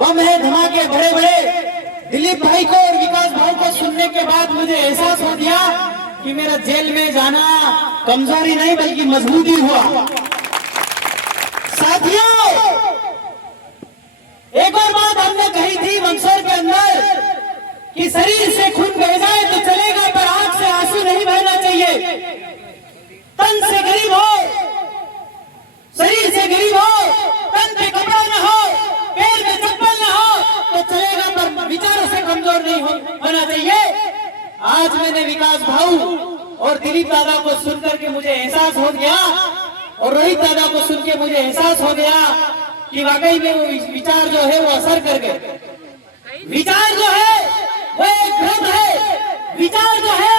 बम है, धमाके बड़े बड़े। दिलीप भाई को और विकास भाई को सुनने के बाद मुझे एहसास हो गया कि मेरा जेल में जाना कमजोरी नहीं बल्कि मजबूती हुआ। साथियों, एक और बात हमने कही थी मंदसौर के अंदर कि शरीर से खून बह जाए तो चलेगा, पर आंख से आंसू नहीं बहना चाहिए। तन से गरीब हो, शरीर से गरीब हो, तन पे कपड़ा न हो, पैर में चप्पल न हो तो चलेगा, पर विचारों से कमजोर नहीं होना चाहिए। आज मैंने विकास भाऊ और दिलीप दादा को सुनकर के मुझे एहसास हो गया, और रोहित दादा को सुन के मुझे एहसास हो गया कि वाकई में वो विचार जो है वो असर कर गए। विचार जो है वो एक भ्रम है, विचार जो है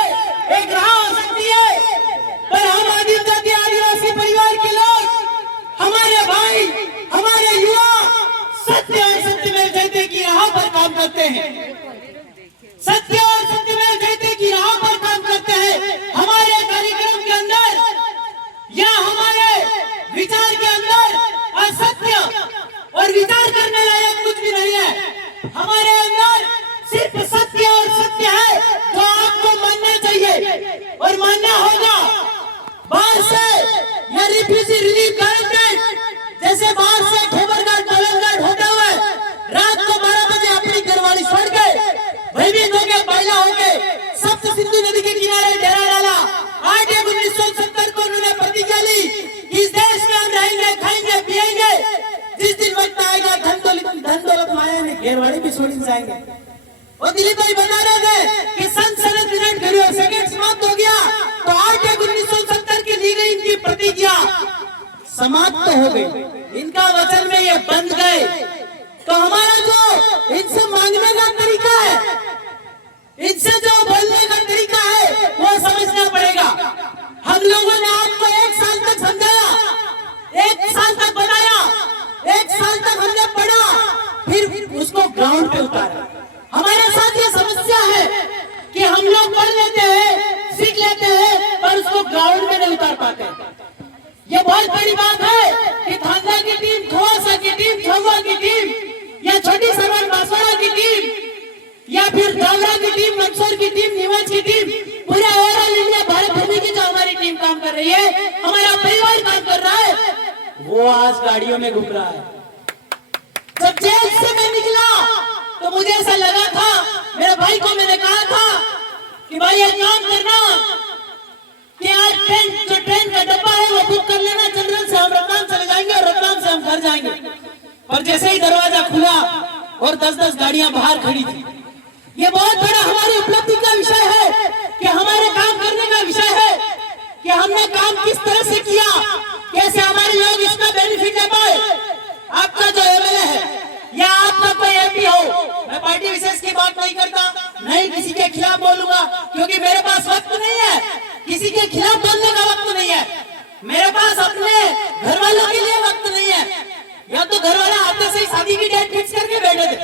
एक राह हो सकती है, पर हम आदिम जाति आदिवासी परिवार के लोग, हमारे भाई, हमारे युवा सत्य और सत्यमेव जयते की राह पर काम करते हैं। सत्य और सत्यमेव जयते की राह पर काम करते हैं। हमारे कार्यक्रम के अंदर या हमारे विचार के अंदर असत्य और विचार करने लायक कुछ भी नहीं है। हमारे अंदर सिर्फ सत्य और सत्य है जो आपको मानना चाहिए और मानना होगा। बाहर से या रिफ्यूजी रिलीफ गारंटेड जैसे बाहर से ठोबरघाट बालनघाट होते हुए रात को 12 बजे अपनी घरवाली छोड़ के भयभीत होके बैला होके सप्त सिंधु नदी के किनारे डेरा डाला। 8 अप्रैल 1970 को उन्होंने प्रतिज्ञा ली कि इस देश में हम रहेंगे, खाएंगे, पिएंगे। जिस दिन वक्त आएगा धन दौलत माया में घेरवाड़ी भी छोड़ जाएंगे। और दिलीप भाई बता रहे थे कि संसद मिनट घड़ी और सेकंड समाप्त हो गया, तो 8 अप्रैल 1970 की दी गई इनकी प्रतिज्ञा समाप्त हो गई। इनका वचन में ये बंध गए। तो हमारा जो इनसे मांगने का तरीका है, इनसे जो बोलने का तरीका है वो समझना पड़ेगा। हम लोगों ने आपको 1 साल तक समझाया, 1 साल तक बताया, 1 साल तक हमने पढ़ा, फिर उसको ग्राउंड पे उतारा। हमारे साथ ये समस्या है कि हम लोग पढ़ लेते हैं, सीख लेते हैं, पर उसको ग्राउंड में नहीं उतार पाते। ये बहुत बड़ी बात है कि थांगा की टीम, खोसा की टीम, छौवा की टीम या छोटी सरवन बांसवाड़ा की टीम या फिर जावरा की टीम, मंदसौर की टीम, नीमच की टीम, पूरे ओवरऑल इंडिया भारत भूमि की जो हमारी टीम काम कर रही है, हमारा परिवार काम कर रहा है, वो आज गाड़ियों में घूम रहा है। जब जेल से मैं निकला तो मुझे ऐसा लगा था, मेरे भाई को मैंने कहा था कि भाई एक काम करना कि आज ट्रेन का डब्बा है वो बुक कर लेना जनरल से, हम रतलाम चले जाएंगे और रतलाम से हम घर जाएंगे। पर जैसे ही दरवाजा खुला और 10-10 गाड़ियां बाहर खड़ी थी। ये बहुत बड़ा हमारी उपलब्धि का विषय है कि हमारे काम करने का विषय है कि हमने काम किस तरह से किया, कैसे हमारे लोग इसका बेनिफिट ले पाए। आपका जो एमएलए है या आपका कोई एमपी हो, मैं पार्टी विशेष की बात नहीं करता, नहीं किसी के खिलाफ बोलूंगा, क्योंकि मेरे पास वक्त नहीं है, किसी के खिलाफ बोलने का वक्त नहीं है। मेरे पास अपने घर वालों के लिए वक्त नहीं है। या तो घर वाला आते से ही शादी की डेट फिक्स करके बैठे थे,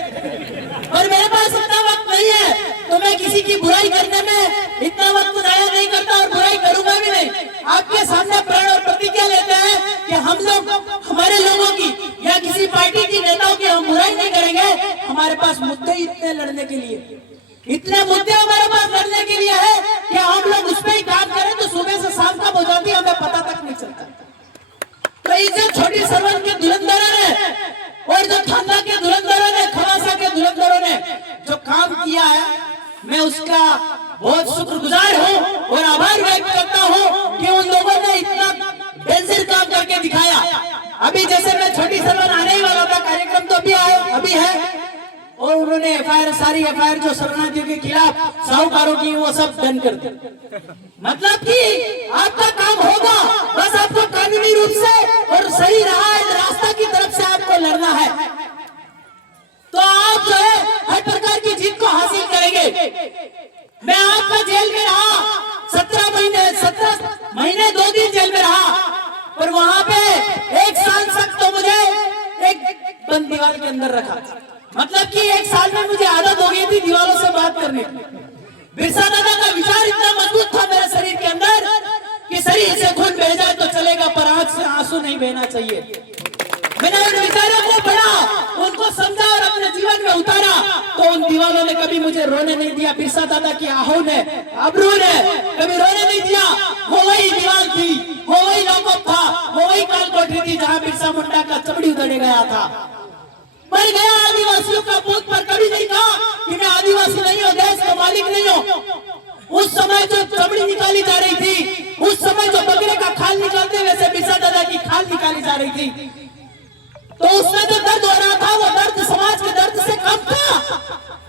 और मेरे पास इतना वक्त नहीं है, तो मैं किसी की बुराई करने में इतना वक्त जाया नहीं करता और बुराई करूंगा भी नहीं। आपके सामने प्रण और प्रतिज्ञा लेते हैं कि हम लोग हमारे लोगों की या किसी पार्टी की नेताओं की हम बुराई नहीं करेंगे। हमारे पास मुद्दे इतने लड़ने के लिए, इतने मुद्दे हमारे पास लड़ने के लिए है कि हम लोग उस पर ही काम करें तो सुबह से शाम कब हो जाती है हमें पता तक नहीं चलता। तो इसे छोटी सरवन के धुरंधरों ने और जो थाना के धुरंधरों ने, खवासा के धुरंधरों ने जो काम किया है, मैं उसका बहुत शुक्रगुजार हूँ और आभार व्यक्त करता हूँ कि उन लोगों ने इतना डेंजर काम करके दिखाया। अभी जैसे मैं छोटी सरवन आने ही वाला था, कार्यक्रम तो अभी है, और उन्होंने सारी एफआईआर जो शरणार्थियों के खिलाफ साहूकारों की वो सब डन कर दी। मतलब कि आपका काम होगा, बस आपको कानूनी रूप से और सही रास्ता की तरफ से आपको लड़ना है, तो आप जो है हर प्रकार की जीत को हासिल करेंगे। मैं आपका जेल में रहा 17 महीने 2 दिन जेल में रहा, और वहां पे 1 साल तक तो मुझे एक बंद दीवार के अंदर रखा। मतलब कि 1 साल में मुझे आदत हो गई थी दीवारों से बात करने की। बिरसा दादा का विचार इतना मजबूत था मेरे शरीर के अंदर कि शरीर से खून बह जाए तो चलेगा, पर आंख से आंसू नहीं बहना चाहिए। मैंने उन विचारों को पढ़ा, उनको समझा और अपने जीवन में उतारा, तो उन दीवारों ने कभी मुझे रोने नहीं दिया। बिरसा दादा की आहू ने, अबरू ने कभी रोने नहीं दिया। वो वही दीवार थी, वो वही लॉकअप था, वो वही काल कोठरी थी जहां बिरसा मुंडा का चमड़ी उधेड़ गया था। मर गया आदिवासियों का पूत, पर कभी नहीं कहा कि मैं आदिवासी नहीं हूं, देश का मालिक नहीं हूं। उस समय जो चमड़ी निकाली जा रही थी, उस समय जो बकरे का खाल निकालते वैसे बिरसा दादा की खाल निकाली जा रही थी, तो उसमें जो दर्द हो रहा था वो दर्द समाज के दर्द से कम था।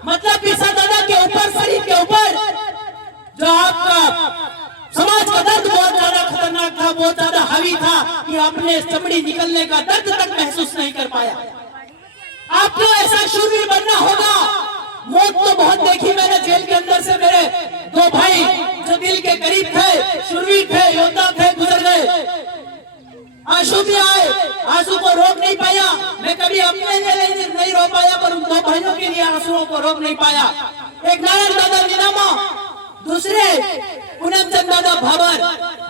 मतलब बिरसा दादा के ऊपर, शरीर के ऊपर जो आपका समाज का दर्द बहुत ज्यादा खतरनाक था, बहुत ज्यादा हावी था कि अपने चमड़ी निकलने का दर्द तक महसूस नहीं कर पाया। आपको ऐसा शूरवीर बनना होगा। मौत तो बहुत देखी मैंने जेल के अंदर से। मेरे दो भाई जो दिल के करीब थे, शूरवीर थे, योद्धा थे, गुजर गए। आंसू भी आए, आंसू को रोक नहीं पाया। मैं कभी अपने लिए नहीं रो पाया, पर उन दो भाइयों के लिए आंसुओं को रोक नहीं पाया। एक नारायण दादा निनामा, दूसरे पूनमचंद दादा भाबर,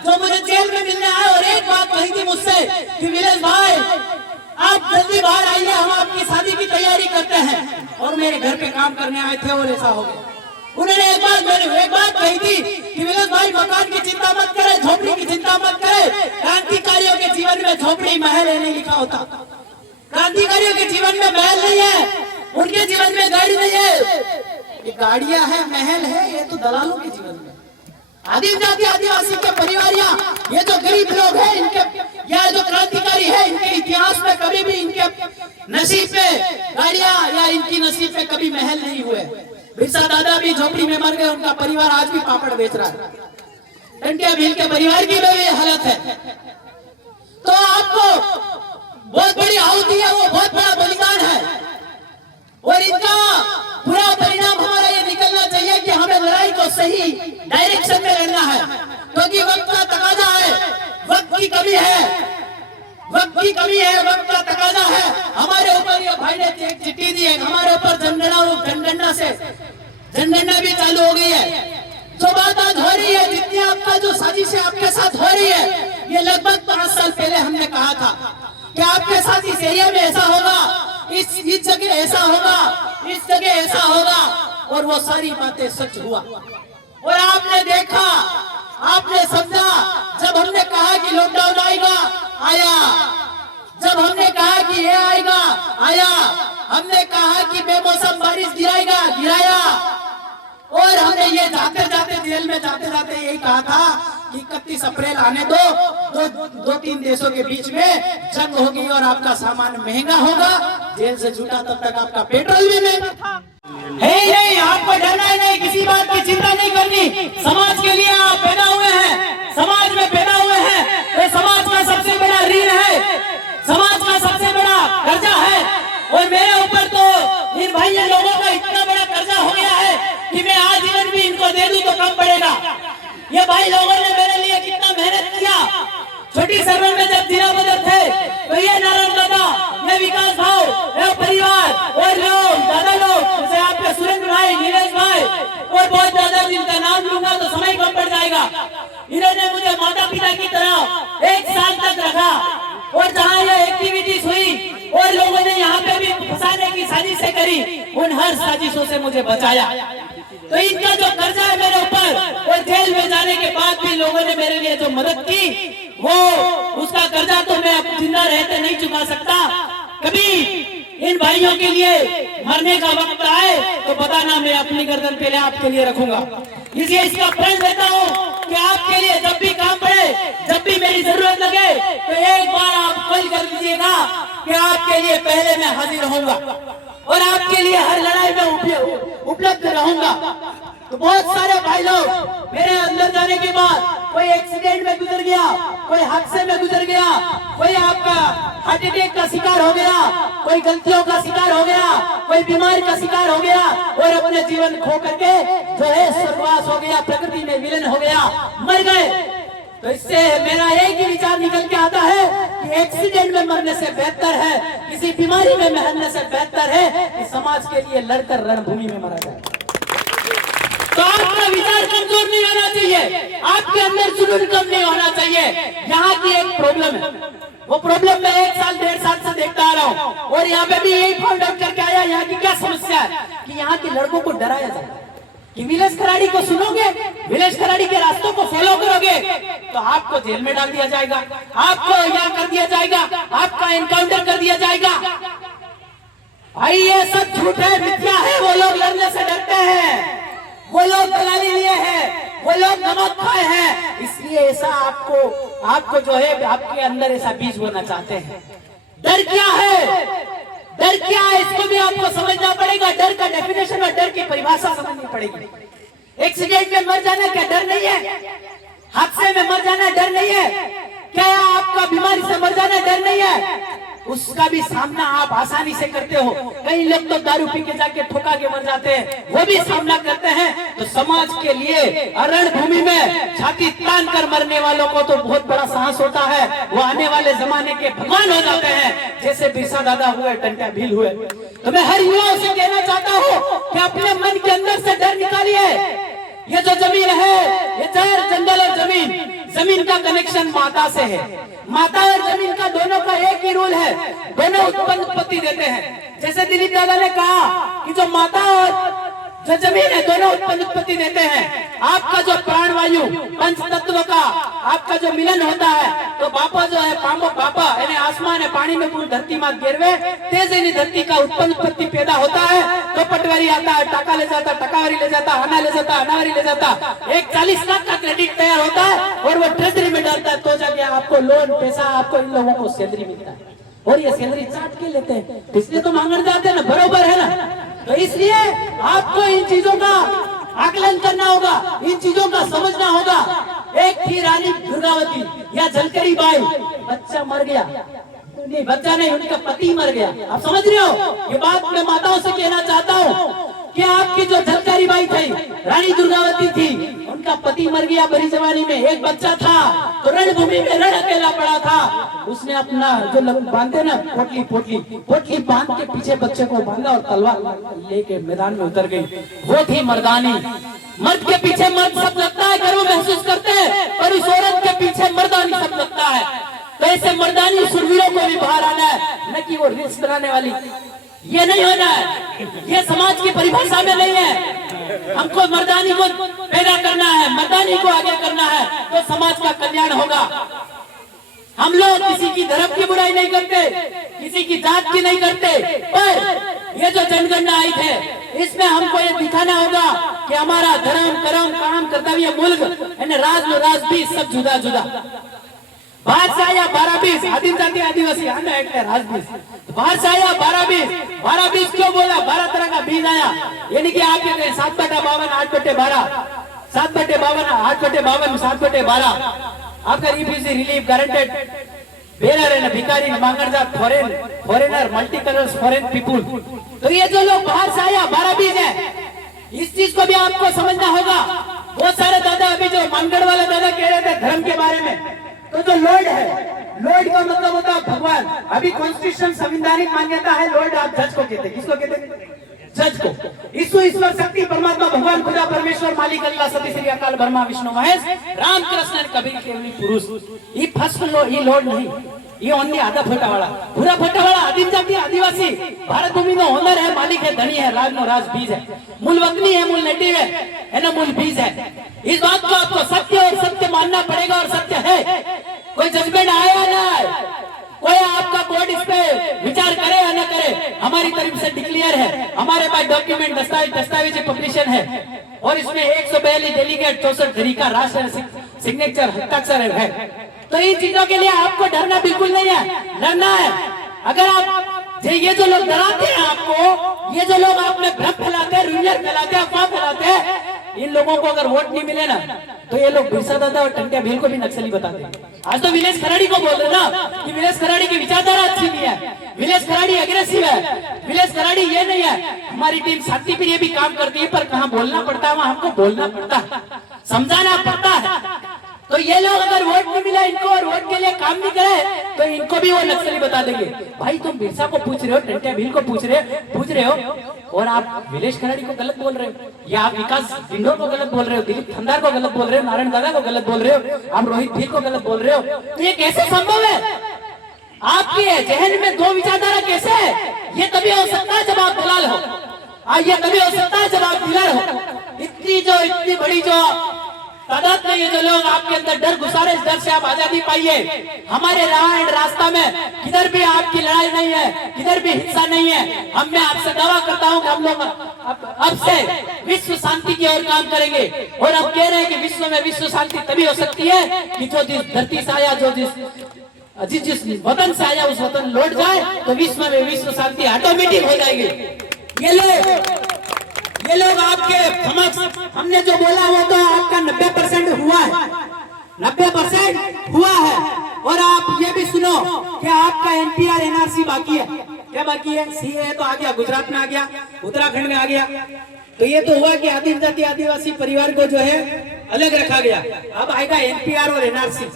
जो मुझे जेल में मिलने आए और एक बात कही थी मुझसे कि विलेश भाई आप जल्दी बाहर आइए, हम आपकी शादी की तैयारी करते हैं। और मेरे घर पे काम करने आए थे और ऐसा हो गया। उन्होंने एक बात कही थी कि विलेश भाई मकान की चिंता मत करे, झोपड़ी की चिंता मत करे। क्रांतिकारियों के जीवन में झोपड़ी महल है नहीं लिखा होता। क्रांतिकारियों के जीवन में महल नहीं है, उनके जीवन में गाड़ी नहीं है। ये गाड़ियां है, महल है, ये तो दलालों के जीवन में। आदिम जाति आदिवासी के परिवारियां, ये जो गरीब लोग हैं, इनके या जो क्रांतिकारी है, इनके इतिहास में कभी भी इनके नसीब पे गाड़ियां या इनकी नसीब पे कभी महल नहीं हुए। बिरसा दादा भी झोपड़ी में मर गए, उनका परिवार आज भी पापड़ बेच रहा है। टंटिया भील के परिवार की भी ये हालत है। तो आपको बहुत बड़ी आहुति है, वो बहुत बड़ा बलिदान है, और इनका पूरा परिणाम हमारा ये निकलना चाहिए कि हमें लड़ाई को सही डायरेक्शन में लड़ना है, क्योंकि वक्त का तकाजा है, वक्त की कमी है, वक्त की कमी है, वक्त का तकाजा है। हमारे ऊपर ये भाई ने एक चिट्ठी दी है, हमारे ऊपर जनगणना से जनगणना भी चालू हो गई है। जो बात आज हो रही है, जितनी आपका जो साजिश आपके साथ हो रही है, ये लगभग 5 साल पहले हमने कहा था कि आपके साथ इस एरिया में ऐसा होगा, इस जगह ऐसा होगा, इस जगह ऐसा होगा, और वो सारी बातें सच हुआ। और आपने देखा, आपने समझा। जब हमने कहा कि लॉकडाउन आएगा, आया। जब हमने कहा कि ये आएगा, आया। हमने कहा कि बेमौसम बारिश गिराएगा, गिराया। और हमने ये जाते जाते जेल में जाते जाते यही कहा था कि 31 अप्रैल आने दो 3 देशों के बीच में जंग होगी और आपका सामान महंगा होगा। जेल से छूटा तब तक आपका पेट्रोल भी महंगा था। है नहीं, आपको डरना है नहीं, किसी बात की चिंता नहीं करनी। समाज के लिए आप पैदा हुए हैं, समाज में पैदा हुए हैं, ये समाज का सबसे बड़ा ऋण है, समाज का सबसे बड़ा कर्जा है। और मेरे ऊपर तो इन भाई लोगों का इतना बड़ा कर्जा हो गया है कि मैं आजीवन भी इनको दे दूं तो कम पड़ेगा। ये भाई लोगों ने मेरे लिए कितना मेहनत किया। छोटी सरवन में जब जिला बदल थे, तो ये नारायण दादा, ये विकास भाव, ये परिवार और लोग, दादा लोग, जैसे आपके सुरेंद्र भाई, नीलेश भाई, और बहुत ज्यादा जिनका नाम लूंगा तो समय कम पड़ जाएगा। इन्होंने मुझे माता पिता की तरह 1 साल तक रखा, और जहाँ ये एक्टिविटीज हुई और लोगों ने यहाँ पे भी फंसाने की साजिशें करी, उन हर साजिशों से मुझे बचाया। तो इनका जो कर्जा है मेरे ऊपर, और जेल में जाने के बाद भी लोगों ने मेरे लिए जो मदद की, वो उसका कर्जा तो मैं अब जिंदा रहते नहीं चुका सकता। कभी इन भाइयों के लिए मरने का वक्त आए तो बताना, मैं अपनी गर्दन पहले आपके लिए रखूंगा। इसलिए इसका प्रण देता हूँ कि आपके लिए जब भी काम पड़े, जब भी मेरी जरूरत लगे, तो एक बार आप कॉल कर दीजिएगा कि आपके लिए पहले मैं हाजिर रहूंगा और आपके लिए हर लड़ाई में उपलब्ध रहूंगा। तो बहुत सारे भाई लोग मेरे अंदर जाने के बाद कोई एक्सीडेंट में गुजर गया, कोई हादसे में गुजर गया, कोई आपका हार्ट अटैक का शिकार हो गया, कोई गलतियों का शिकार हो गया, कोई बीमारी का शिकार हो गया और अपने जीवन खो करके जो है स्वर्गवास हो गया, प्रकृति में विलीन हो गया, मर गए। तो इससे मेरा एक ही विचार निकल के आता है कि एक्सीडेंट में मरने से बेहतर है, किसी बीमारी में मरने से बेहतर है कि समाज के लिए लड़कर रणभूमि में मरा जाए। तो आपका विचार कमजोर नहीं होना चाहिए, आपके अंदर जुनून कम नहीं होना चाहिए। यहाँ की एक प्रॉब्लम है, वो प्रॉब्लम मैं 1 साल 1.5 साल से देखता आ रहा हूँ। और यहाँ पे भी यही फाइंड आउट करके आया, यहाँ की क्या समस्या है कि यहाँ के लड़कों को डराया जाता है कि विलेश खराड़ी को सुनोगे, विलेश खराड़ी के रास्तों को फॉलो करोगे तो आपको जेल में डाल दिया जाएगा, आपको यहाँ कर दिया जाएगा, आपका एनकाउंटर कर दिया जाएगा। भाई ये सब झूठ है, मिथ्या है। वो लोग लड़ने से डरते हैं, वो लोग दलाली लिए हैं, वो लोग नमक खाए हैं, इसलिए ऐसा आपको जो है आपके अंदर ऐसा बीज बोना चाहते हैं। डर क्या है, डर क्या है, इसको भी आपको समझना पड़ेगा। डर का डेफिनेशन और डर की परिभाषा समझनी पड़ेगी। एक्सीडेंट में मर जाना क्या डर नहीं है? हादसे में मर जाना डर नहीं है क्या? आपका बीमारी से मर जाना डर नहीं है? उसका भी सामना आप आसानी से करते हो। कई लोग तो दारू पी के जाके ठोका के मर जाते हैं, वो भी सामना करते हैं। तो समाज के लिए अरण भूमि में छाती तान कर मरने वालों को तो बहुत बड़ा साहस होता है। वो आने वाले जमाने के भगवान हो जाते हैं, जैसे बिरसा दादा हुए, टंट्या भील हुए। तो मैं हर युवा से कहना चाहता हूँ कि अपने मन के अंदर से डर निकालिए। ये जो जमीन है, ये चार जंगल और जमीन का कनेक्शन माता से है। माता और जमीन का दोनों का एक ही रूल है, दोनों उत्पत्ति देते हैं। जैसे दिलीप दादा ने कहा कि जो माता और जो जमीन है दोनों उत्पत्ति देते हैं। आपका जो प्राणवायु पंच तत्व का आपका जो मिलन होता है तो बापा जो है बापा यानी आसमान है, पानी में पूरी धरती मात गिरवे तेज यानी धरती का उत्पत्ति पैदा होता है। तो पटवारी आता है, टाका ले जाता, टकावारी ले जाता, आना ले जाता, अनावारी ले जाता, एक 40 लाख का क्रेडिट तैयार होता है और वो ट्रेजरी में डालता है। तो जाके आपको लोन पैसा, आपको इन लोगों को सैलरी मिलता है और ये सैलरी चाट के लेते हैं, इसलिए तो मांगने जाते हैं ना, बरोबर है ना। तो इसलिए आपको इन चीजों का आकलन करना होगा, इन चीजों का समझना होगा। एक थी रानी दुर्गावती या झलकरी बाई, बच्चा मर गया, नहीं बच्चा नहीं, उनका पति मर गया। आप समझ रहे हो? ये बात मैं माताओं से कहना चाहता हूँ कि आपकी जो झलकरी बाई थी, रानी दुर्गावती थी, उनका पति मर गया बड़ी जवानी में, एक बच्चा था, तो रणभूमि में रण अकेला पड़ा था। उसने अपना जो बांधते ना पोटली बांध के पीछे बच्चे को बांधा और तलवार लेके मैदान में उतर गई। वो थी मर्दानी। मर्द के पीछे मर्द सब लगता है, गर्व महसूस करते हैं, पर उस औरत के पीछे मर्दानी सब लगता है। तो ऐसे मर्दानी सुरवीरों को भी बाहर आना है, न कि वो रील्स बनाने वाली। ये नहीं होना है, ये समाज की परिभाषा में नहीं है। हमको मर्दानी को पैदा करना है, मर्दानी को आगे करना है, तो समाज का कल्याण होगा। हम लोग किसी की धर्म की बुराई नहीं करते, किसी की जात की नहीं करते, पर ये जो जनगणना आई थे, इसमें हमको ये दिखाना होगा कि हमारा धर्म, कर्म, काम, कर्तव्य, मुल्क यानी राज भी सब जुदा जुदा। बादशाह या 12-20 आदिम जाति आदिवासी बादशाह या 12-20 क्यों बोला? 12 तरह का बीज आया, यानी कि आप कहते हैं 7/52, 8/12, 7/52, 8/52, 7/12 आपका रिफ्यूजी रिलीफ गारंटेड बेरर है ना, भिखारी, मांगरजात, foreigner, multi colours, foreign people. तो ये जो लोग बाहर से आया 12-20 है, इस चीज को भी आपको समझना होगा। बहुत सारे दादा अभी जो मानगढ़ वाला दादा कह रहे थे धर्म के बारे में, तो जो लॉर्ड है, लॉर्ड का मतलब होता है भगवान। अभी कॉन्स्टिट्यूशन संवैधानिक मान्यता है, लॉर्ड आप जज को कहते हैं। किसको कहते हैं? जज को। ईश्वर शक्ति परमात्मा भगवान खुदा परमेश्वर मालिक अल्लाह सती श्री अकाल ब्रह्मा विष्णु महेश राम कृष्ण कबीर केवली पुरुष। ये फर्स्ट लो, ये लॉर्ड नहीं, ये ओनली आधा फोटावाड़ा, पूरा फोटावाड़ा आदिम जाति आदिवासी भारत भूमि में ओनर है, मालिक है, धनी है, राज नो राज बीज है, मूल वतनी है, मूल नेटिव है ना, मूल बीज है। इस बात को आपको सत्य और सत्य मानना पड़ेगा और सत्य है। कोई जजमेंट आया ना, कोई आपका बोर्ड इस पे विचार करे या न करे, हमारी तरफ से डिक्लेयर है, हमारे पास डॉक्यूमेंट दस्तावेज पब्लिशन है और इसमें 142 डेलीगेट 64 तरीका राष्ट्र सिग्नेचर हस्ताक्षर है। तो इन चीजों के लिए आपको डरना बिल्कुल नहीं है, लड़ना है। अगर आप ये जो लोग डराते हैं आपको, ये जो लोग आप में भ्रम फैलाते हैं, रूमर फैलाते हैं, अफवाह फैलाते हैं, इन लोगों को अगर वोट नहीं मिले ना तो ये लोग बिरसा दादा और टंट्या भील को भी नक्सली बताते हैं। आज तो विलेश खराड़ी को बोल रहे ना कि विलेश खराड़ी की विचारधारा अच्छी नहीं है, विलेश खराड़ी अग्रेसिव है, विलेश खराड़ी ये नहीं है। हमारी टीम शांति पर ये भी काम करती है, पर कहाँ बोलना पड़ता है वहाँ हमको बोलना पड़ता है, समझाना पड़ता है। तो ये लोग अगर वोट नहीं मिला इनको और वोट के लिए काम नहीं करे तो इनको भी वो नक्सली बता देंगे। भाई तुम बिरसा को पूछ रहे हो, टंट्या भील को पूछ रहे हो और आप विलेश खराड़ी को गलत बोल रहे हो, या आप विकास डिंडोर को गलत बोल रहे हो, दिलीप थंदार को गलत बोल रहे हो, नारायण दादा को गलत बोल रहे हो, आप रोहित भील को गलत बोल रहे हो। तो ये कैसे संभव है? आपके जहन में दो विचारधारा कैसे है? ये तभी हो सकता है जब आप दलाल हो, ये तभी हो सकता है जब आप डीलर हो। इतनी बड़ी जो तादाद में ये जो लोग आपके अंदर डर घुसा रहे, इस डर से आप आजादी पाइए। हमारे रास्ता में किधर भी आपकी लड़ाई नहीं है, किधर भी हिंसा नहीं है। मैं आपसे दावा करता हूं कि हम लोग अब से विश्व शांति की ओर काम करेंगे। और अब कह रहे हैं कि विश्व में विश्व शांति तभी हो सकती है कि जो जिस धरती से आया, जो जिस वतन से आया उस वतन लौट जाए, तो विश्व में विश्व शांति ऑटोमेटिक हो जाएगी। ये लोग आपके समक्ष हमने जो बोला वो तो आपका 90% हुआ है, 90% हुआ है। और आप ये भी सुनो कि आपका एनपीआर एनआरसी बाकी है। क्या बाकी है? सीए तो आ गया, गुजरात में आ गया, उत्तराखंड में आ गया। तो ये तो हुआ कि आदिम जाति आदिवासी परिवार को जो है अलग रखा गया। अब आएगा एनपीआर और एनआरसी।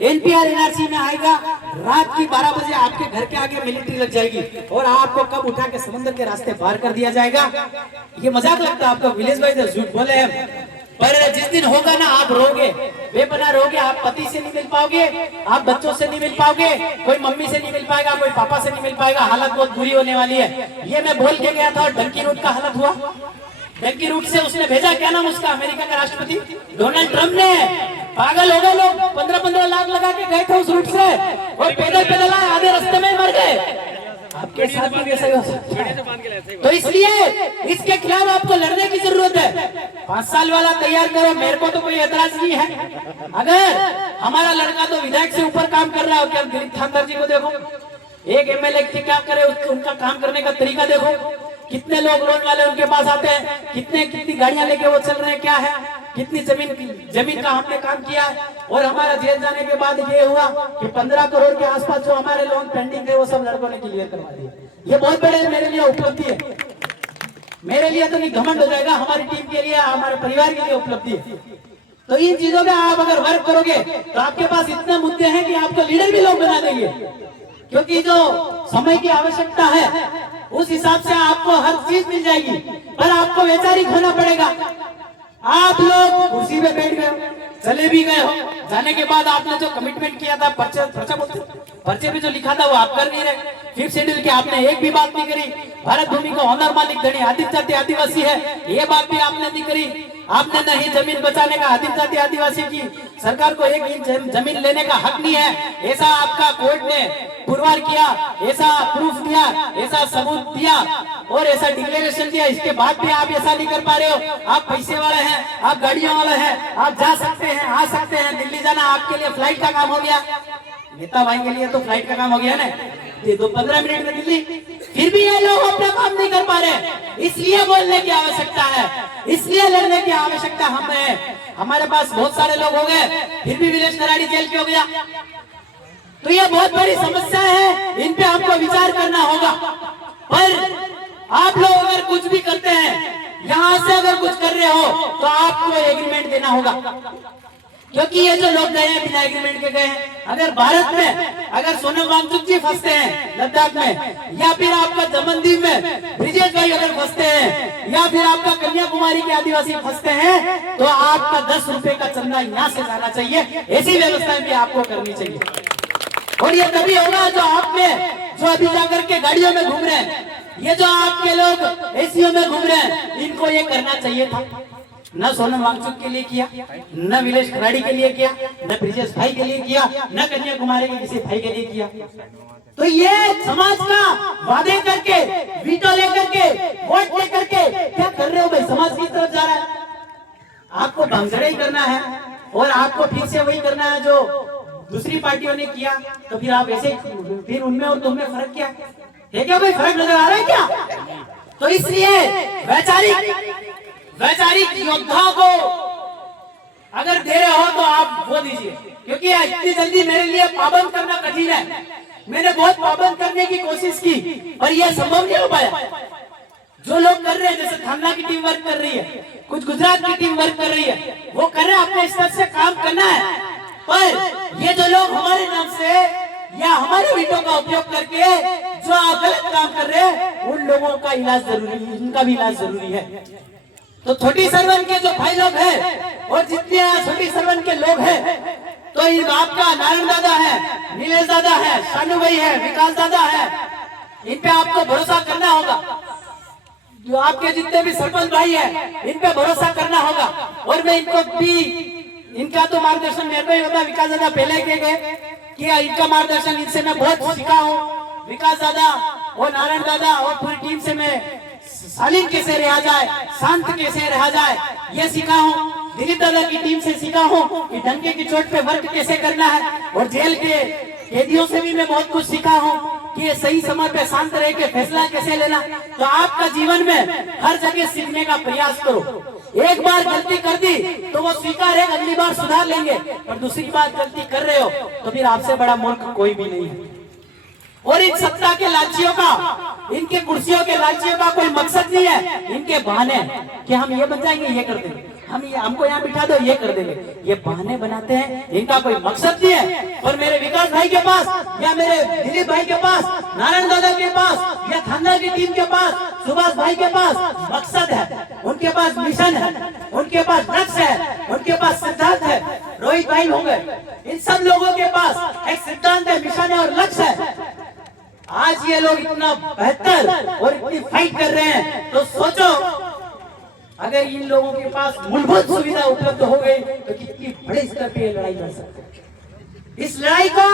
एनपीआर एनआरसी में आएगा, रात की 12 बजे आपके घर के आगे मिलिट्री लग जाएगी और आपको कब उठा के समुद्र के रास्ते पार कर दिया जाएगा। ये मजाक लगता है आपको, विलेज भाई तो झूठ बोले हैं, पर जिस दिन होगा ना आप रोगे, बेपनाह रोगे। आप पति से नहीं मिल पाओगे, आप बच्चों से नहीं मिल पाओगे, कोई मम्मी से नहीं मिल पाएगा, कोई पापा से नहीं मिल पाएगा। हालत बहुत बुरी होने वाली है। ये मैं बोल के गया था और डंकी रूट का हालत हुआ। डंकी रूट से उसने भेजा, क्या नाम उसका, अमेरिका का राष्ट्रपति डोनाल्ड ट्रंप ने। पागल हो गए लोग, 15-15 लाख लगा के गए थे उस रूट से और पैदल आए, आधे रास्ते में मर गए। आपके साथ भी ऐसा ही हो सकता है। तो इसलिए इसके खिलाफ आपको लड़ने की जरूरत है। 5 साल वाला तैयार करो, मेरे को तो कोई एतराज नहीं है। अगर हमारा लड़का तो विधायक से ऊपर काम कर रहा है, क्या दिलीप ठाकर जी को देखो, एक एमएलए क्या करे, उनका काम करने का तरीका देखो। कितने लोग लोन वाले उनके पास आते हैं, कितनी गाड़ियां लेके वो चल रहे हैं, क्या है, कितनी जमीन का हमने काम किया है। और हमारा जेल जाने के बाद ये हुआ कि 15 करोड़ के आसपास जो हमारे लोन पेंडिंग थे वो सब लड़कों ने क्लियर करवा दिए। ये बहुत बड़े मेरे लिए उपलब्धि है। मेरे लिए तो नहीं घमंड हो जाएगा, हमारी टीम के लिए, हमारे परिवार के लिए उपलब्धि है। तो इन चीजों में आप अगर वर्क करोगे तो आपके पास इतने मुद्दे हैं कि आपको लीडर भी लोग बना देंगे। क्योंकि जो समय की आवश्यकता है उस हिसाब से आपको हर चीज मिल जाएगी, पर आपको वैचारिक होना पड़ेगा। आप लोग कुर्सी पे बैठ गए, चले भी गए हो, जाने के बाद आपने जो कमिटमेंट किया था, पर्चे पे जो लिखा था वो आप कर नहीं रहे। 5th शेड्यूल की आपने एक भी बात नहीं करी। भारत भूमि को ऑनर मालिक धनी आदिम जाति आदिवासी है, ये बात भी आपने नहीं करी। आपने नहीं जमीन बचाने का, आदिम जाति आदिवासी की सरकार को 1 इंच जमीन लेने का हक नहीं है, ऐसा आपका कोर्ट ने पुरवार किया, ऐसा प्रूफ दिया, ऐसा सबूत दिया और ऐसा डिक्लेरेशन दिया। इसके बाद भी आप ऐसा नहीं कर पा रहे हो। आप पैसे वाले हैं, आप गाड़ियों वाले हैं, आप जा सकते हैं, आ सकते हैं। दिल्ली जाना आपके लिए फ्लाइट का काम हो गया, नेता भाई के लिए तो फ्लाइट का काम हो गया ना, ये 15 मिनट में दिल्ली। फिर भी ये लोग अपना काम नहीं कर पा रहे। इसलिए बोलने की आवश्यकता है, इसलिए लड़ने की आवश्यकता हमें। हमारे पास बहुत सारे लोग हो गए, फिर भी विलेश कराड़ी जेल क्यों गया? तो ये बहुत बड़ी समस्या है, इन पे हमको विचार करना होगा। पर आप लोग अगर कुछ भी करते हैं, यहाँ से अगर कुछ कर रहे हो तो आपको एग्रीमेंट देना होगा। क्योंकि ये जो लोग गए हैं बिना एग्रीमेंट के गए हैं। अगर भारत में अगर सोनम वांगचुक जी फंसते हैं लद्दाख में, या फिर आपका दमनदीव में ब्रिजेश भाई अगर फंसते हैं, या फिर आपका कन्याकुमारी के आदिवासी फंसते हैं, तो आपका 10 रुपए का चंदा यहाँ से जाना चाहिए। ऐसी व्यवस्थाएं भी आपको करनी चाहिए। और ये तभी होगा जो आप में, जो अभी जाकर के गाड़ियों में घूम रहे हैं, ये जो आपके लोग एसीओ में घूम रहे हैं, इनको ये करना चाहिए था। न सोनम वांगचुक के लिए किया, न विलेश कराड़ी के लिए किया, न ब्रिजेश भाई के लिए किया, न कन्याकुमारी के किसी भाई के लिए किया। तो ये समाज का वादे करके, वीटो लेकर के, वोट लेकर के क्या कर रहे हो भाई? समाज की तरफ जा रहा है, आपको भंगड़ा ही करना है और आपको ठीक से वही करना है जो दूसरी पार्टियों ने किया। तो फिर आप ऐसे, फिर उनमें और तुममें फर्क क्या है? क्या कोई फर्क नजर आ रहा है क्या? तो इसलिए वैचारिक योद्धा को अगर दे रहे हो तो आप वो दीजिए, क्योंकि इतनी जल्दी मेरे लिए पाबंद करना कठिन है। मैंने बहुत पाबंद करने की कोशिश की पर यह संभव नहीं हो पाया। जो लोग कर रहे हैं, जैसे थाना की टीम वर्क कर रही है, कुछ गुजरात की टीम वर्क कर रही है, वो कर रहे हैं, अपने स्तर से काम करना है। पर ये जो लोग हमारे नाम से या हमारे वीटो का उपयोग करके जो गलत काम कर रहे हैं, उन लोगों का इलाज जरूरी है, उनका भी इलाज जरूरी है। तो छोटी सरवन के जो भाई लोग हैं और जितने छोटी सरवन के लोग हैं, तो आपका नारायण दादा है, नीलेश दादा है, शानू भाई है, विकास दादा है, इन पे आपको भरोसा करना होगा। जो आपके जितने भी सरपंच भाई है, इन पे भरोसा करना होगा। और मैं इनको भी, इनका तो मार्गदर्शन मेरे को ही होता, विकास दादा पहले के गए कि इनका मार्गदर्शन इनसे मैं बहुत सीखा हूँ। विकास दादा और नारायण दादा और पूरी टीम से मैं शालीन कैसे रहा जाए, शांत कैसे रहा जाए, ये सीखा हूँ। दिलीप दादा की टीम से सीखा हूँ कि डंके की चोट पे वर्क कैसे करना है। और जेल के कैदियों से भी मैं बहुत कुछ सीखा हूँ कि ये सही समय पे शांत रह के फैसला कैसे लेना। तो आपका जीवन में हर जगह सीखने का प्रयास करो। एक बार गलती कर दी तो वो स्वीकार है, अगली बार सुधार लेंगे। और दूसरी बार गलती कर रहे हो तो फिर आपसे बड़ा मूर्ख कोई भी नहीं है। और इन सत्ता के लालचियों का, इनके कुर्सियों के लालचियों का कोई मकसद नहीं है। इनके बहाने कि हम ये बन जाएंगे, ये कर देंगे, हम ये, हमको यहाँ बिठा दो, ये कर देंगे, ये बहाने बनाते हैं। इनका कोई मकसद नहीं है। और मेरे विकास भाई के पास या मेरे दिलीप भाई के पास, नारायण दादा के पास या थाना की टीम के पास, सुभाष भाई के पास मकसद है, उनके पास मिशन है, उनके पास लक्ष्य है, उनके पास सिद्धांत है। रोहित भाई हो गए, इन सब लोगों के पास एक सिद्धांत है, मिशन है और लक्ष्य है। आज ये लोग इतना बेहतर और इतनी फाइट कर रहे हैं, तो सोचो अगर इन लोगों के पास मूलभूत सुविधा उपलब्ध हो गई तो कितनी बड़े स्तर पे ये लड़ाई लड़ सकते हैं। इस लड़ाई को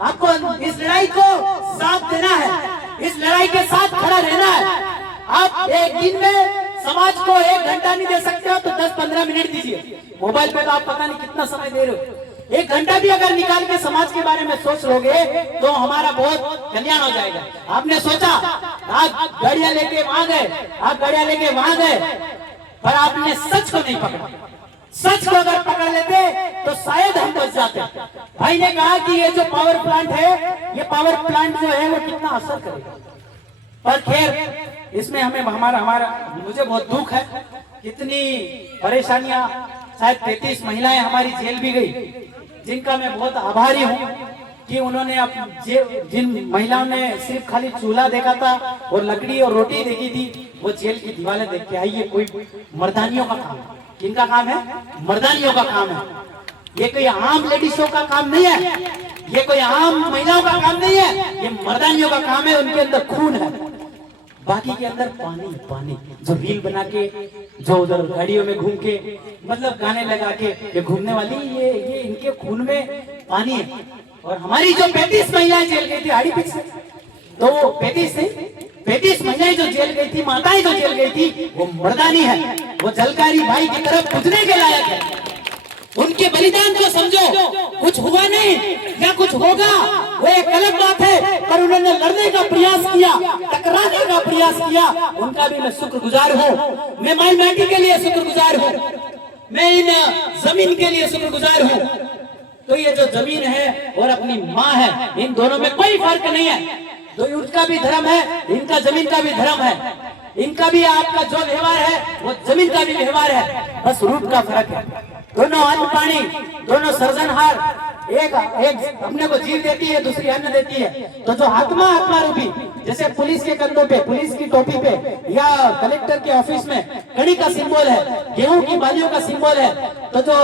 आपको, इस लड़ाई को साथ देना है, इस लड़ाई के साथ खड़ा रहना है। आप एक दिन में समाज को 1 घंटा नहीं दे सकते हो तो 10-15 मिनट दीजिए। मोबाइल पे तो आप पता नहीं कितना समय दे रहे हो। 1 घंटा भी अगर निकाल के समाज के बारे में सोच लोगे तो हमारा बहुत कल्याण हो जाएगा। आपने सोचा आप गाड़ियां लेके वहां गए, आप गाड़ियां लेके वहां गए, पर आपने सच को नहीं पकड़ा। सच को अगर पकड़ लेते तो शायद हम बच जाते। भाई ने कहा कि ये जो पावर प्लांट है, ये पावर प्लांट जो है वो कितना असर करेगा। पर खैर इसमें हमें हमारा मुझे बहुत दुख है, कितनी परेशानियां। शायद 33 महिलाएं हमारी जेल भी गई, जिनका मैं बहुत आभारी हूँ कि उन्होंने जिन महिलाओं ने सिर्फ खाली चूल्हा देखा था और लकड़ी और रोटी देखी थी, वो जेल की दीवारें देख के आई। ये कोई मर्दानियों का काम है। किनका काम है? मर्दानियों का काम है। ये कोई आम लेडीजों का काम नहीं है, ये कोई आम महिलाओं का काम नहीं है, ये मर्दानियों का काम है। उनके अंदर खून है, बाकी के अंदर पानी पानी। जो रील बना के, जो उधर गाड़ियों में घूम के, मतलब गाने लगा के ये घूमने वाली, ये इनके खून में पानी है। और हमारी जो 35 महिलाएं जेल गई थी हाड़ी पीछे से, तो 35 महिलाएं जो जेल गई थी, माताएं जो जेल गई थी, वो मर्दानी है। वो जलकारी भाई की तरफ पूजने के लायक है। उनके बलिदान को समझो। कुछ हुआ नहीं या कुछ होगा वो एक अलग बात है, पर उन्होंने लड़ने का प्रयास किया, टकराने का प्रयास किया। उनका भी मैं शुक्रगुजार हूँ। मैं माई माटी के लिए शुक्रगुजार हूँ, मैं इन जमीन के लिए शुक्रगुजार हूँ। तो ये जो जमीन है और अपनी माँ है, इन दोनों में कोई फर्क नहीं है। तो उनका भी धर्म है, इनका जमीन का भी धर्म है। इनका भी आपका जो व्यवहार है वो जमीन का भी व्यवहार है, बस रूप का फर्क है। दोनों अन्न पानी, दोनों सर्जनहार। एक अपने को जीव देती है, दूसरी अन्न देती है। तो जो आत्मा रूपी, जैसे पुलिस के कंधों पे, पुलिस की टोपी पे या कलेक्टर के ऑफिस में कड़ी का सिंबल है, गेहूं की बालियों का सिंबल है। तो जो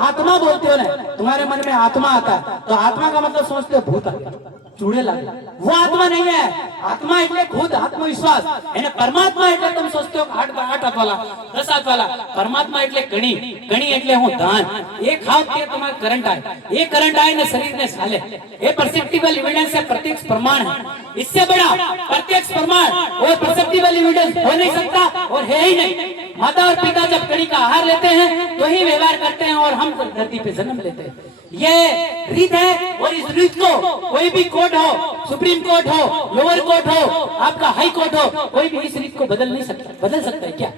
आत्मा बोलते हो ना, तुम्हारे मन में आत्मा आता है, तो आत्मा का मतलब सोचते हो भूत आता, चूड़े लगे, वो आत्मा नहीं है। आत्मा એટલે खुद आत्मविश्वास, એને પરમાત્મા એટલે તમે સોચते हो 8 हाथ वाला 10 हाथ वाला। परमात्मा એટલે कणी, कणी એટલે હું धान। ये खाओ के तुम्हारा करंट आए, ये करंट आए ने शरीर में साले, ये परसेप्टिबल एविडेंस है, प्रत्यक्ष प्रमाण है। इससे बड़ा प्रत्यक्ष प्रमाण और परसेप्टिबल एविडेंस हो नहीं सकता और है ही नहीं। माता और पिता जब कणी का आहार लेते हैं तो ही व्यवहार करते हैं और हम धरती पे जन्म लेते हैं। ये रीत है। और इस रीत को कोई भी कोर्ट हो, सुप्रीम कोर्ट हो, लोअर कोर्ट हो, आपका हाई कोर्ट हो, कोई भी इस रीत को बदल नहीं सकता। बदल सकता है क्या?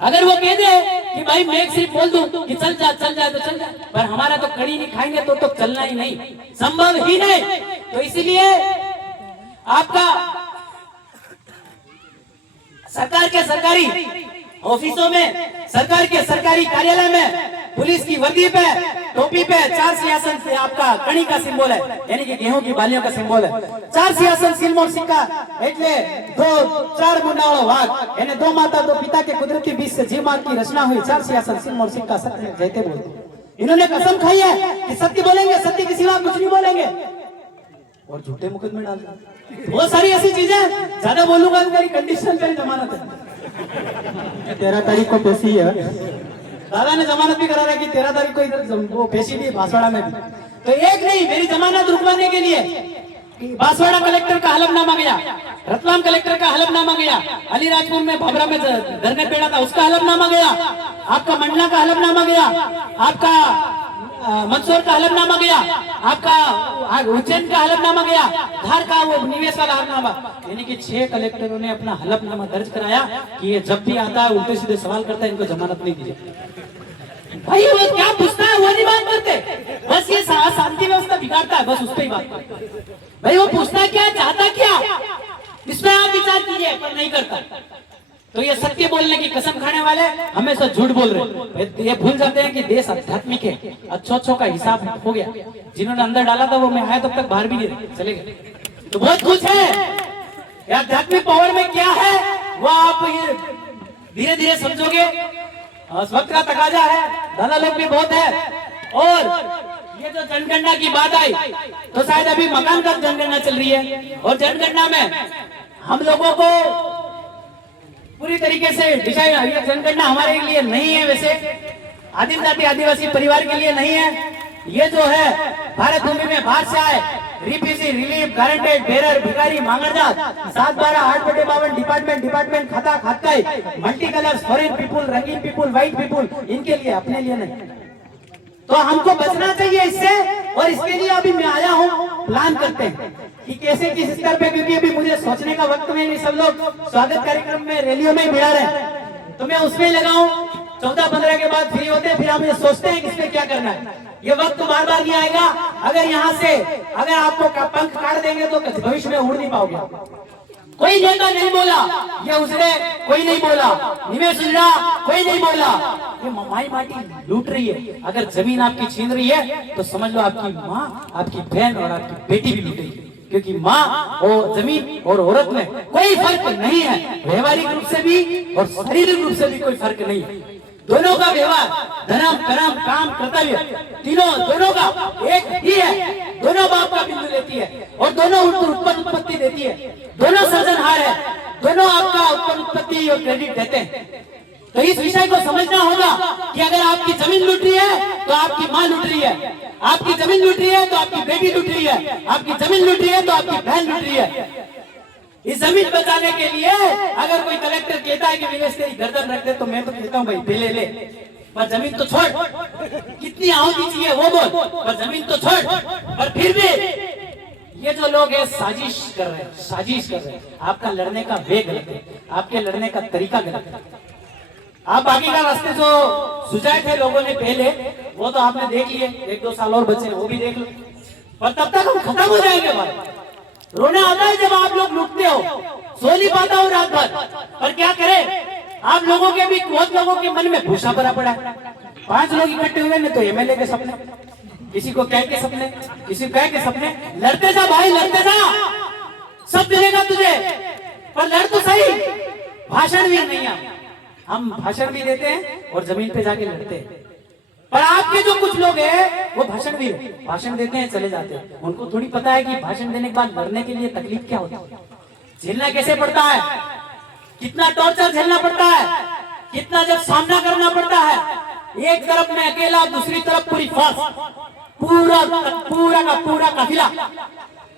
अगर वो कह दे कि भाई मैं एक सिर्फ बोल दूं कि चल जा तो चल जा, पर हमारा तो कड़ी नहीं खाएंगे तो चलना ही नहीं, संभव ही नहीं। तो इसीलिए आपका सरकार के सरकारी ऑफिसों में, सरकार के सरकारी कार्यालय में पुलिस की वर्दी पे, टोपी पे 4 सिंहासन से आपका कणी का सिंबल है, यानी कि गेहूं की बालियों का सिंबल है। 4 सिंहासन सिलमोर सिक्का એટલે 4 मुंडावाळो वाघ, यानी 2 माता 2 पिता के कुदरती बीज से जीव मार्ग की रचना हुई। 4 सिंहासन सिलमोर सिक्का सत्य जयते बोलते। इन्होंने कसम खाई है कि सत्य बोलेंगे, सत्य के सिवा कुछ नहीं बोलेंगे। और झूठे मुकदमे डालता। बहुत सारी ऐसी चीजें, ज्यादा बोलूंगा तो मेरी कंडीशन पे जमानत है। 13 तारीख को पेशी है, दादा ने जमानत भी करा रहा कि 13 तारीख को इधर वो पेशी भी बांसवाड़ा में भी। तो एक नहीं, मेरी जमानत रुकवाने के लिए बांसवाड़ा कलेक्टर का हलफनामा गया, रतलाम कलेक्टर का हलफनामा गया, अलीराजपुर में भाभरा में धरने पेड़ा था उसका हलफनामा गया, आपका मंडला का हलफनामा गया, आपका मंदसौर का हलफनामा गया, आपका उज्जैन का हलफनामा गया, धार का वो निवेश वाला हलफनामा, यानी कि 6 कलेक्टरों ने अपना हलफनामा दर्ज कराया कि ये जब भी आता है उल्टे सीधे सवाल करता है, इनको जमानत नहीं दी। भाई वो क्या पूछता है वो नहीं बात करते, बस ये शांति व्यवस्था बिगाड़ता है, बस उस पर ही बात करते। भाई वो पूछता क्या, चाहता क्या, इसमें आप विचार कीजिए, पर नहीं करता। तो ये सत्य बोलने की कसम खाने वाले हमेशा झूठ बोल रहे, ये भूल जाते हैं कि देश आध्यात्मिक है, अच्छों का हिसाब हो गया। जिन्होंने अंदर डाला था वो मैं आया तब तक बाहर भी नहीं रहे, चले गए। तो बहुत कुछ है आध्यात्मिक पावर में, क्या है वो आप ये धीरे धीरे समझोगे। वक्त का तकाजा है, दादा लोग भी बहुत है। और ये जो जनगणना की बात आई तो शायद अभी मकान का जनगणना चल रही है, और जनगणना में हम लोगों को पूरी तरीके से डिसाइड, ये जनगणना हमारे लिए नहीं है, वैसे आदिम जाति आदिवासी परिवार के लिए नहीं है। ये जो है भारत भूमि में बाहर से आए, रिफ्यूजी, रिलीफ, गारंटेड, बेरर, भिखारी, मांगरजात, 7/12, 8/52 डिपार्टमेंट खाता खातकाई, मल्टी कलर्स, फॉरेन पीपुल, रंगीन पीपुल, व्हाइट पीपुल, इनके लिए, अपने लिए नहीं। तो हमको बचना चाहिए इससे, और इसके लिए अभी मैं आया हूँ, प्लान करते हैं कि कैसे किस स्तर पे, क्योंकि अभी मुझे सोचने का वक्त में, सब लोग स्वागत कार्यक्रम में रैलियों में भिड़ा रहे, तो मैं उसमें लगा हूँ। 14-15 के बाद फ्री होते हैं, फिर हम ये सोचते हैं कि इसमें क्या करना है। ये वक्त तो बार बार नहीं आएगा, अगर यहाँ से अगर आपको पंख काट देंगे तो भविष्य में उड़ नहीं पाओगे। कोई नेता नहीं बोला, ये उसने कोई नहीं बोला, निवेश उजड़ा कोई नहीं बोला, ये माई माटी लूट रही है। अगर जमीन आपकी छीन रही है तो समझ लो आपकी माँ, आपकी बहन और आपकी बेटी भी लूट रही है, क्योंकि माँ और जमीन और औरत में कोई फर्क नहीं है, व्यवहारिक रूप से भी और शारीरिक रूप से भी कोई फर्क नहीं है। दोनों का व्यवहार, धर्म, कर्म, काम, कर्तव्य, तीनों दोनों का एक ही है। दोनों बाप का बिंदु लेती है और दोनों उत्पत्ति देती है, दोनों सृजनहार है, दोनों आपका उत्पत्ति और क्रेडिट देते हैं। तो इस विषय को समझना होगा कि अगर आपकी जमीन लूट रही है तो आपकी माँ लूट रही है, आपकी जमीन लूट रही है तो आपकी बेटी लूट रही है, आपकी जमीन लूट रही है तो आपकी बहन लूट रही है। इस जमीन बचाने के लिए अगर कोई कलेक्टर कहता है कि विलेज तेरी गर्दन रख दे, तो मैं तो कहता हूँ भाई पहले ले, पर जमीन तो छोड़, कितनी आहुति चाहिए वो बोल, पर जमीन तो छोड़। पर फिर भी ये जो लोग हैं साजिश कर रहे हैं, साजिश कर रहे हैं। आपका लड़ने का वे गलत है, आपके लड़ने का तरीका गलत है। आप बाकी का रास्ते जो सुझाए थे लोगों ने पहले, वो तो आपने देख लिए, 1-2 साल और बचे वो भी देख लो, पर तब तक हम खत्म हो जाएंगे। भाई रोना आता है जब आप लोग लुटते हो, सो नहीं पाता हूँ रात भर, पर क्या करें, आप लोगों के भी बहुत लोगों के मन में भूसा भरा पड़ा है। 5 लोग इकट्ठे हुए नहीं तो एमएलए के सपने, किसी को कह के सपने, किसी कह के सपने। लड़ते जा भाई, लड़ते जा, सब मिलेगा तुझे, पर लड़ तो सही। भाषण भी नहीं है, हम भाषण भी देते हैं और जमीन पे जाके लड़ते हैं। पर आपके जो कुछ लोग हैं वो भाषण देते हैं, चले जाते हैं। उनको थोड़ी पता है कि भाषण देने के बाद लड़ने के लिए तकलीफ क्या होती है, झेलना कैसे पड़ता है, कितना टॉर्चर झेलना पड़ता है, कितना जब सामना करना पड़ता है। एक तरफ में अकेला, दूसरी तरफ पूरी फौज, पूरा काफिला,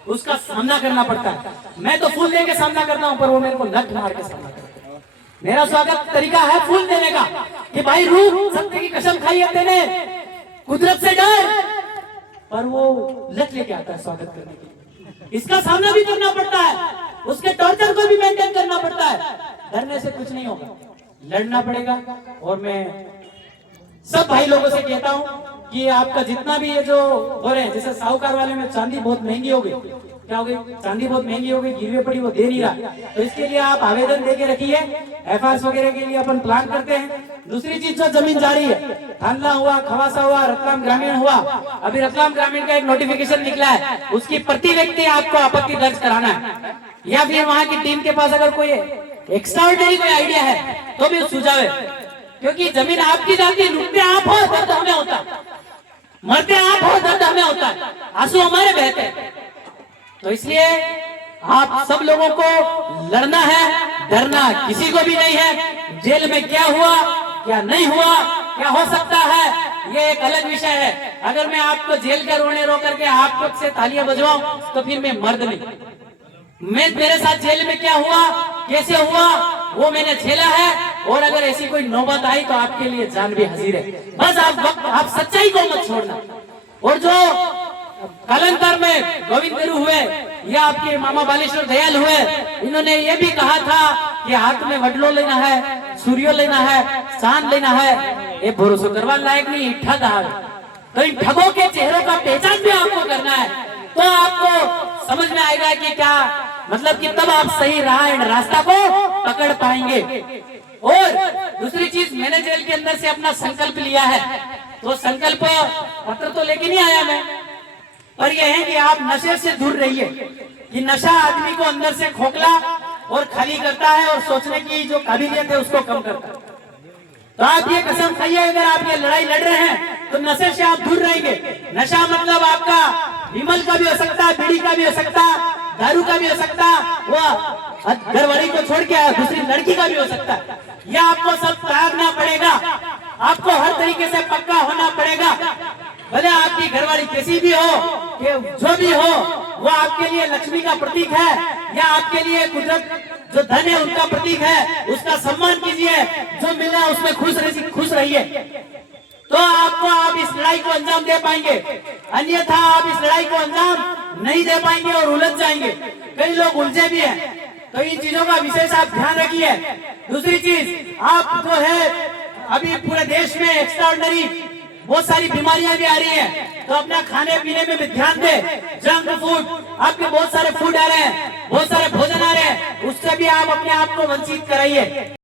उसका सामना करना पड़ता है। मैं तो फूल दे के सामना करता हूँ, पर वो मेरे को लठ मार के सामना करता है। मेरा स्वागत तरीका है फूल देने का कि भाई रूप सत्य की कसम खाई है तेने, कुदरत से डर, पर वो लठ लेके आता है स्वागत करने के। इसका सामना भी करना पड़ता है, उसके टॉर्चर को भी मेंटेन करना पड़ता है। डरने से कुछ नहीं होगा, लड़ना पड़ेगा। और मैं सब भाई लोगों से कहता हूँ कि आपका जितना भी ये जो हो रहे हैं, जैसे साहूकार वाले में चांदी बहुत महंगी हो गई, क्या हो गई, चांदी बहुत महंगी हो गई, गिरवी पड़ी, वो दे नहीं रहा, तो इसके लिए आप आवेदन देके रखिए। एफआईआर वगैरह के लिए अपन प्लान करते हैं। दूसरी चीज जो जमीन जा रही है, थानला हुआ, खवासा हुआ, रतलाम ग्रामीण हुआ, अभी रतलाम ग्रामीण का एक नोटिफिकेशन निकला है, उसकी प्रति व्यक्ति आपको आपत्ति दर्ज कराना है, या फिर वहाँ की टीम के पास अगर कोई एक्स्ट्राऑर्डिनरी कोई आइडिया है तो भी सुझावे। क्योंकि जमीन आपकी जाती, लूटते आप हो, दर्द हमें होता है, मरते आप हो, दर्द हमें होता है, आंसू हमारे बहते हैं। तो इसलिए आप सब लोगों को लड़ना है, डरना किसी को भी नहीं है। जेल में क्या हुआ क्या नहीं हुआ, क्या हो सकता है, ये एक अलग विषय है। अगर मैं आपको जेल के रोने रो करके आप लोग से तालियां बजवाऊं तो फिर मैं मर्द नहीं। मैं मेरे साथ जेल में क्या हुआ कैसे हुआ वो मैंने झेला है, और अगर ऐसी कोई नौबत आई तो आपके लिए जान भी हाजिर है। बस आप सच्चाई को मत छोड़ना। और जो कालांतर में गोविंद गुरु हुए या आपके मामा बालेश्वर दयाल हुए, इन्होंने ये भी कहा था कि हाथ में वडलो लेना है, सूर्यो लेना है, चांद लेना है, ये भरोसा करवा लायक नहीं, ठग आ। तो इन ठगों के चेहरों का पहचान भी आपको करना है, तो आपको समझ में आएगा कि क्या मतलब कि तब आप सही रास्ता को पकड़ पाएंगे। और दूसरी चीज, मैंने जेल के अंदर से अपना संकल्प लिया है, तो संकल्प पत्र तो लेके नहीं आया मैं, पर यह है कि आप नशे से दूर रहिए। कि नशा आदमी को अंदर से खोखला और खाली करता है, और सोचने की जो काबिलियत है उसको कम करता है। तो आप ये कसम खाइए, अगर आप ये लड़ाई लड़ रहे हैं तो नशे से आप दूर रहेंगे। नशा मतलब आपका विमल का भी हो सकता है, बीड़ी का भी हो सकता है, दारू का भी हो सकता है, वो घरवाली को छोड़ के दूसरी लड़की का भी हो सकता है। यह आपको सब त्यागना पड़ेगा, आपको हर तरीके से पक्का होना पड़ेगा। भले आपकी घरवाली कैसी भी हो, जो भी हो, वो आपके लिए लक्ष्मी का प्रतीक है, या आपके लिए कुदरत जो धन है उनका प्रतीक है, उसका सम्मान कीजिए। जो मिल रहा है उसमें खुश रहिए, तो आप इस लड़ाई को अंजाम दे पाएंगे। अन्यथा आप इस लड़ाई को अंजाम नहीं दे पाएंगे और उलझ जाएंगे। कई लोग उलझे भी हैं, तो इन चीजों का विशेष आप ध्यान रखिए। दूसरी चीज, आप जो है अभी पूरे देश में एक्स्ट्राऑर्डिनरी बहुत सारी बीमारियां भी आ रही हैं, तो अपना खाने पीने में भी ध्यान दे। जंक फूड, आपके बहुत सारे फूड आ रहे हैं, बहुत सारे भोजन आ रहे हैं, उससे भी आप अपने आप को वंचित कराइए।